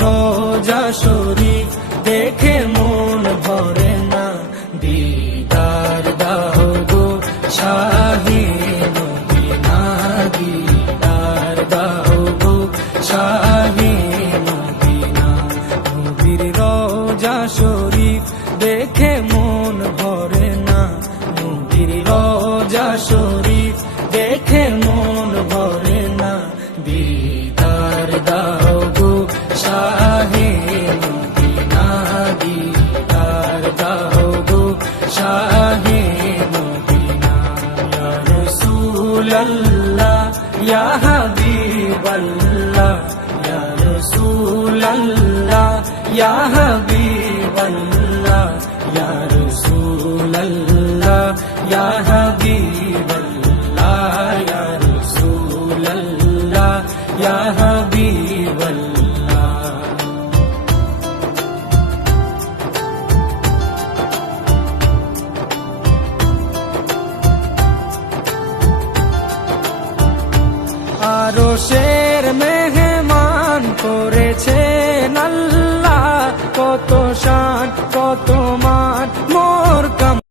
রোজা শরীফ দেখে মন ভরে না, দিদার দাও গো শাহে মদিনা, দিদার দাও গো শাহে মদিনা। নবীর রোজা শরীফ দেখে মন ভরে না, নবীর রোজা শরীফ দেখে মন ভরে না, দিদার দাও গো শাহে মদিনা, দিদার দাও গো শাহে মদিনা। ইয়া রাসূলুল্লাহ ইয়া হাবিবাল্লাহ, ইয়া রাসূলুল্লাহ ইয়া হাবিবাল্লাহ, ইয়া রাসূলুল্লাহ ইয়া হাবিবাল্লাহ, ইয়া রাসূলুল্লাহ ইয়া হাবিবাল্লাহ। আরশের মেহমান করেছেন আল্লাহ, কত শান কত মান